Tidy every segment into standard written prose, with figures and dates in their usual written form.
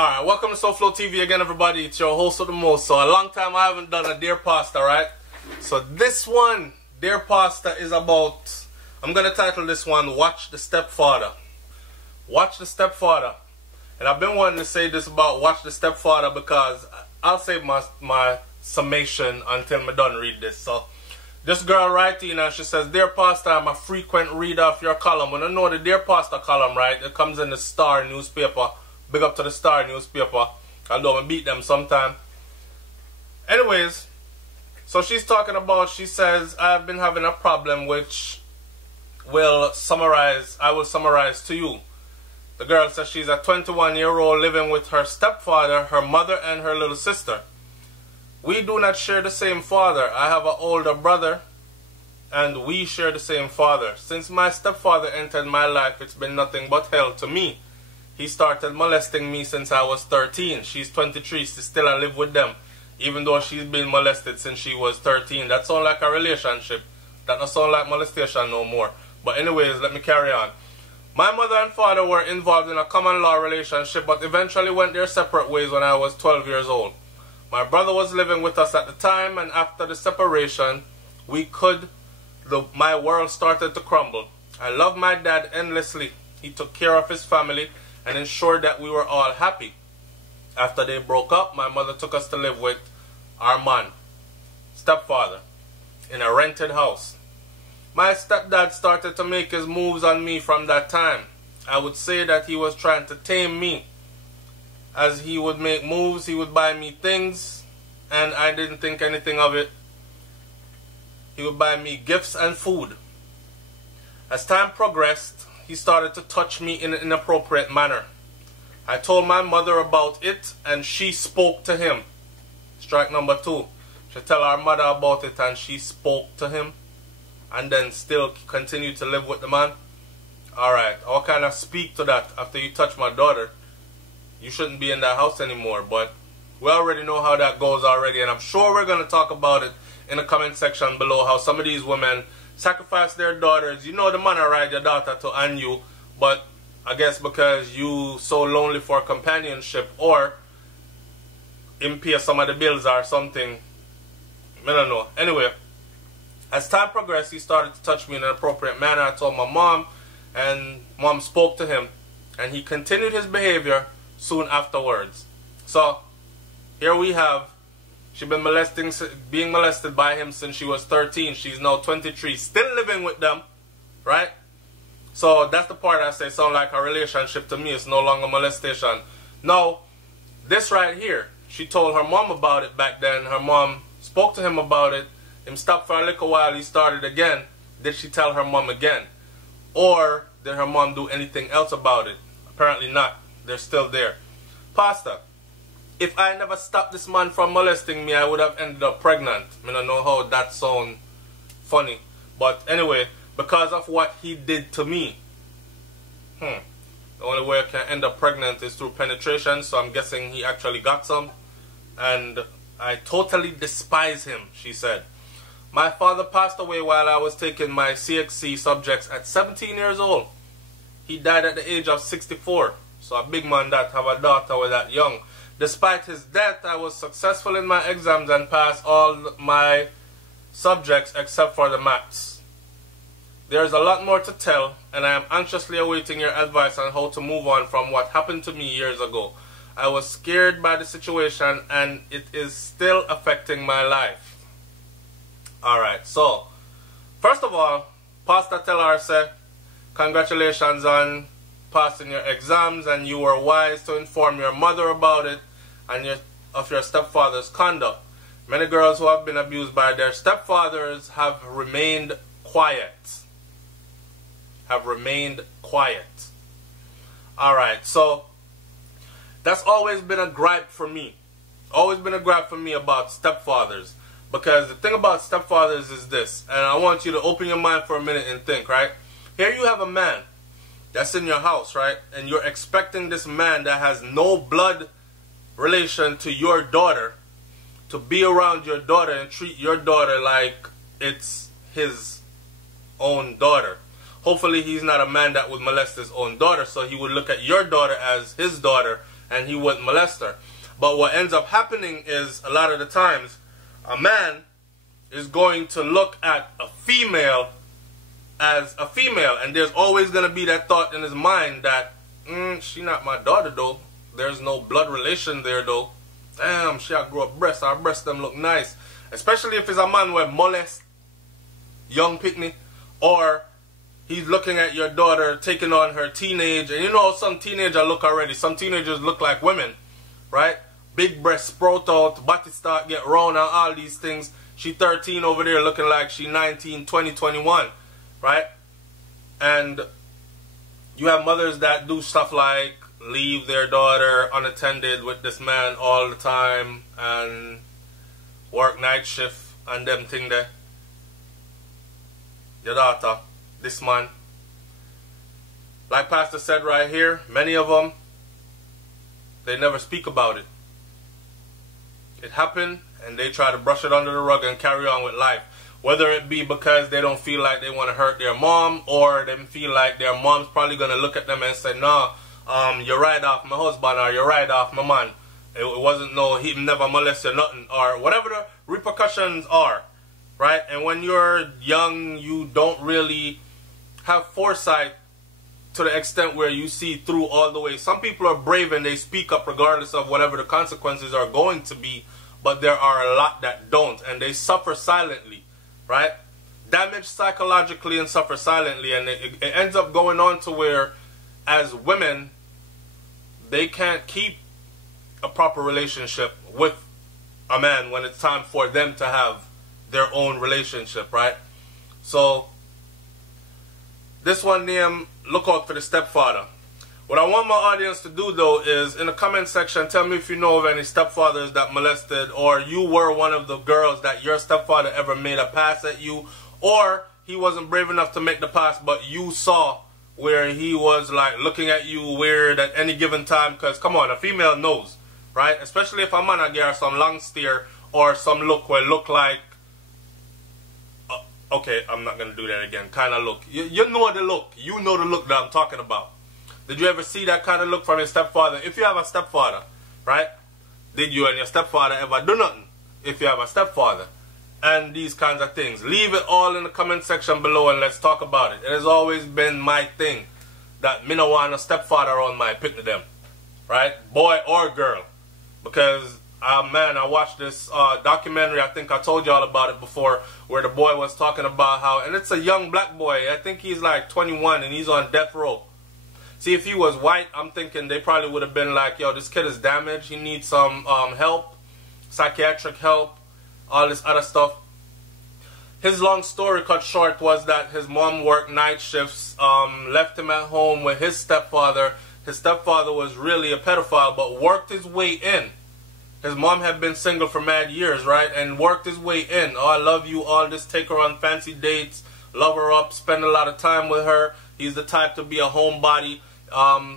Alright, welcome to SouFLoTV again, everybody. It's your host with the most. So a long time I haven't done a Dear Pastor, right? So this one, Dear Pastor, is about, I'm going to title this one, Watch the Stepfather. Watch the Stepfather. And I've been wanting to say this about Watch the Stepfather because I'll save my summation until I'm done read this. So this girl writing and she says, Dear Pastor, I'm a frequent reader of your column. When I know the Dear Pastor column, right? It comes in the Star newspaper. Big up to the Star newspaper. Although I beat them sometime. Anyways, so she's talking about, she says, I've been having a problem which I will summarize to you. The girl says she's a 21-year-old living with her stepfather, her mother, and her little sister. We do not share the same father. I have an older brother, and we share the same father. Since my stepfather entered my life, it's been nothing but hell to me. He started molesting me since I was 13. She's 23. She still I live with them, even though she's been molested since she was 13. That sounds like a relationship. That don't sound like molestation no more. But anyways, let me carry on. My mother and father were involved in a common law relationship, but eventually went their separate ways when I was 12 years old. My brother was living with us at the time, and after the separation, my world started to crumble. I loved my dad endlessly. He took care of his family and ensured that we were all happy. After they broke up, my mother took us to live with our stepfather, in a rented house. My stepdad started to make his moves on me from that time. I would say that he was trying to tame me. As he would make moves, he would buy me things, and I didn't think anything of it. He would buy me gifts and food. As time progressed, he started to touch me in an inappropriate manner. I told my mother about it, and she spoke to him. Strike number 2. She tell our mother about it, and she spoke to him, and then still continued to live with the man. Alright, I'll kind of speak to that. After you touch my daughter, you shouldn't be in that house anymore. But we already know how that goes already, and I'm sure we're going to talk about it in the comment section below, how some of these women sacrifice their daughters. You know the man ride your daughter to and you, but I guess because you so lonely for companionship or pay some of the bills or something. I don't know. Anyway, as time progressed, he started to touch me in an appropriate manner. I told my mom, and mom spoke to him, and he continued his behavior soon afterwards. So here we have, she's been being molested by him since she was 13. She's now 23, still living with them, right? So that's the part I say sound like a relationship to me. It's no longer molestation. Now, this right here, she told her mom about it back then. Her mom spoke to him about it. Him stopped for a little while. He started again. Did she tell her mom again? Or did her mom do anything else about it? Apparently not. They're still there. Pastor, if I never stopped this man from molesting me, I would have ended up pregnant. I don't know how that sounds funny. But anyway, because of what he did to me, the only way I can end up pregnant is through penetration. So I'm guessing he actually got some. And I totally despise him, she said. My father passed away while I was taking my CXC subjects at 17 years old. He died at the age of 64. So a big man that have a daughter with that young. Despite his death, I was successful in my exams and passed all my subjects except for the maths. There is a lot more to tell, and I am anxiously awaiting your advice on how to move on from what happened to me years ago. I was scared by the situation, and it is still affecting my life. Alright, so, first of all, Pastor tell her, say, congratulations on passing your exams, and you were wise to inform your mother about it and of your stepfather's conduct. Many girls who have been abused by their stepfathers have remained quiet. Alright, so that's always been a gripe for me. Always been a gripe for me about stepfathers. Because the thing about stepfathers is this, and I want you to open your mind for a minute and think, right? Here you have a man that's in your house, right? And you're expecting this man that has no blood relation to your daughter to be around your daughter and treat your daughter like it's his own daughter. Hopefully he's not a man that would molest his own daughter, so he would look at your daughter as his daughter and he wouldn't molest her. But what ends up happening is, a lot of the times, a man is going to look at a female as a female, and there's always going to be that thought in his mind that, she not my daughter though, there's no blood relation there though, damn, she grew up breasts, our breasts them look nice. Especially if it's a man with molest young picnic, or he's looking at your daughter taking on her teenage, and you know some teenagers look already, some teenagers look like women, right? Big breasts sprout out, body start get round and all these things. She 13 over there looking like she 19, 20, 21, right? And you have mothers that do stuff like leave their daughter unattended with this man all the time and work night shift and them thing there. Your daughter, this man. Like Pastor said right here, many of them, they never speak about it. It happened and they try to brush it under the rug and carry on with life. Whether it be because they don't feel like they want to hurt their mom, or they feel like their mom's probably going to look at them and say, nah, you're right off my husband, or you're right off my man. It wasn't no, he never molested nothing, or whatever the repercussions are, right? And when you're young, you don't really have foresight to the extent where you see through all the way. Some people are brave and they speak up regardless of whatever the consequences are going to be, but there are a lot that don't, and they suffer silently, right? Damaged psychologically and suffer silently, and it ends up going on to where, as women, they can't keep a proper relationship with a man when it's time for them to have their own relationship, right? So this one name, look out for the stepfather. What I want my audience to do though is, in the comment section, tell me if you know of any stepfathers that molested, or you were one of the girls that your stepfather ever made a pass at you, or he wasn't brave enough to make the pass but you saw where he was like looking at you weird at any given time. Because come on, a female knows, right? Especially if a man a give some long stare or some look where look like, okay, I'm not going to do that again, kind of look. You know the look. You know the look that I'm talking about. Did you ever see that kind of look from your stepfather? If you have a stepfather, right? Did you and your stepfather ever do nothing? If you have a stepfather. And these kinds of things. Leave it all in the comment section below and let's talk about it. It has always been my thing that me no want a stepfather on my pick them. Right? Boy or girl. Because, man, I watched this documentary, I think I told y'all about it before, where the boy was talking about how, and it's a young black boy, I think he's like 21 and he's on death row. See, if he was white, I'm thinking they probably would have been like, yo, this kid is damaged, he needs some help, psychiatric help, all this other stuff. His long story cut short was that his mom worked night shifts, left him at home with his stepfather. His stepfather was really a pedophile, but worked his way in. His mom had been single for mad years, right? And worked his way in. Oh, I love you, all this, take her on fancy dates, love her up, spend a lot of time with her. He's the type to be a homebody,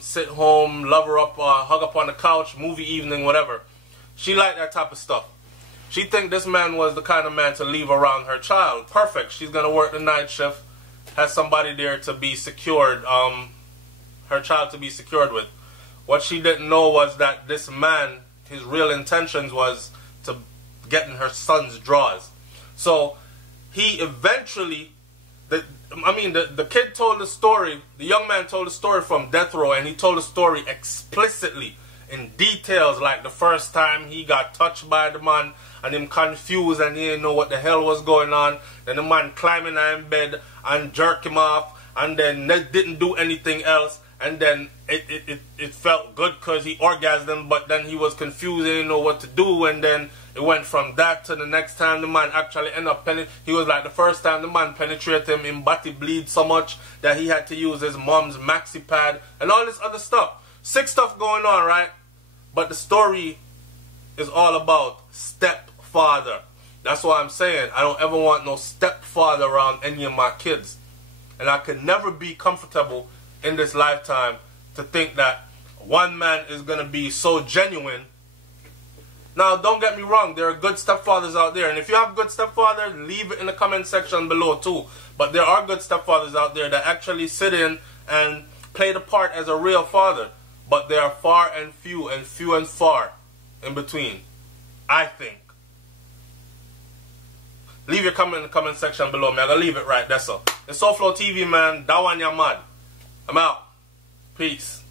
sit home, love her up, hug up on the couch, movie evening, whatever. She liked that type of stuff. She think this man was the kind of man to leave around her child. Perfect. She's going to work the night shift, has somebody there to be secured, her child to be secured with. What she didn't know was that this man, his real intentions was to get in her son's drawers. So he eventually, the kid told the story, the young man told the story from death row, and he told the story explicitly, in details, like the first time he got touched by the man, and him confused and he didn't know what the hell was going on. Then the man climbing in bed and jerk him off, and then they didn't do anything else. And then it felt good because he orgasmed, but then he was confused, he didn't know what to do. And then it went from that to the next time the man actually ended up he was like, the first time the man penetrated him, his body bleed so much that he had to use his mom's maxi pad and all this other stuff. Sick stuff going on, right? But the story is all about stepfather. That's why I'm saying I don't ever want no stepfather around any of my kids. And I could never be comfortable in this lifetime to think that one man is going to be so genuine. Now, don't get me wrong, there are good stepfathers out there. And if you have good stepfather, leave it in the comment section below too. But there are good stepfathers out there that actually sit in and play the part as a real father. but they are far and few and far in between, I think. Leave your comment in the comment section below. I'm going to leave it right there, so. It's SouFLoTV, man. That one, you're mad. I'm out. Peace.